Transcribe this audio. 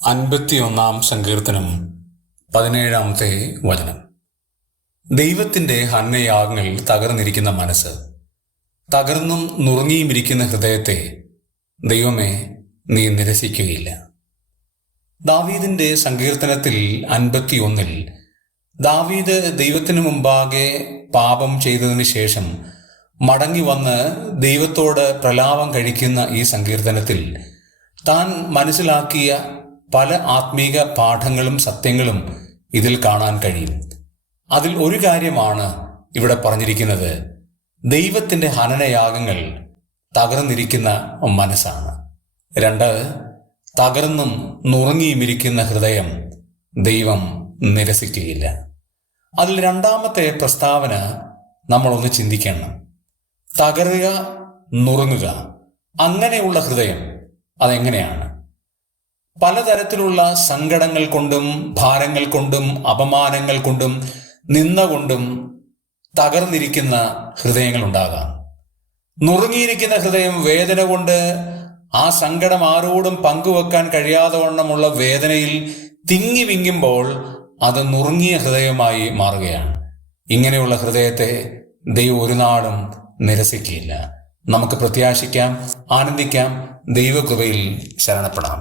51 സങ്കീർത്തനം 17 വചനം. ദൈവത്തിൻ്റെ ഹനനയാഗങ്ങൾ തകർന്നിരിക്കുന്ന മനസ്സ്, തകർന്നും നുറുങ്ങിയുമിരിക്കുന്ന ഹൃദയത്തെ ദൈവമേ നീ നിരസിക്കുകയില്ല. ദാവീദിൻ്റെ സങ്കീർത്തനത്തിൽ 51 ദാവീദ് ദൈവത്തിനു മുമ്പാകെ പാപം ചെയ്തതിനു ശേഷം മടങ്ങി വന്ന് ദൈവത്തോട് പ്രലാപം കഴിക്കുന്ന ഈ സങ്കീർത്തനത്തിൽ താൻ മനസ്സിലാക്കിയ പല ആത്മീക പാഠങ്ങളും സത്യങ്ങളും ഇതിൽ കാണാൻ കഴിയും. അതിൽ ഒരു കാര്യമാണ് ഇവിടെ പറഞ്ഞിരിക്കുന്നത്: ദൈവത്തിൻ്റെ ഹനനയാഗങ്ങൾ തകർന്നിരിക്കുന്ന മനസ്സാണ്. 2, തകർന്നും നുറുങ്ങിയുമിരിക്കുന്ന ഹൃദയം ദൈവം നിരസിക്കുകയില്ല. അതിൽ രണ്ടാമത്തെ പ്രസ്താവന നമ്മളൊന്ന് ചിന്തിക്കണം. തകരുക, നുറുങ്ങുക, അങ്ങനെയുള്ള ഹൃദയം അതെങ്ങനെയാണ്? പലതരത്തിലുള്ള സങ്കടങ്ങൾ കൊണ്ടും ഭാരങ്ങൾ കൊണ്ടും അപമാനങ്ങൾ കൊണ്ടും നിന്ന കൊണ്ടും തകർന്നിരിക്കുന്ന ഹൃദയങ്ങളുണ്ടാകാം. നുറുങ്ങിയിരിക്കുന്ന ഹൃദയം വേദന കൊണ്ട് ആ സങ്കടം ആരോടും പങ്കുവെക്കാൻ കഴിയാതെ വണ്ണമുള്ള വേദനയിൽ തിങ്ങി വിങ്ങുമ്പോൾ അത് നുറുങ്ങിയ ഹൃദയമായി മാറുകയാണ്. ഇങ്ങനെയുള്ള ഹൃദയത്തെ ദൈവം ഒരു നാളും നിരസിക്കുകയില്ല. നമുക്ക് പ്രത്യാശിക്കാം, ആനന്ദിക്കാം, ദൈവകൃപയിൽ ശരണപ്പെടാം.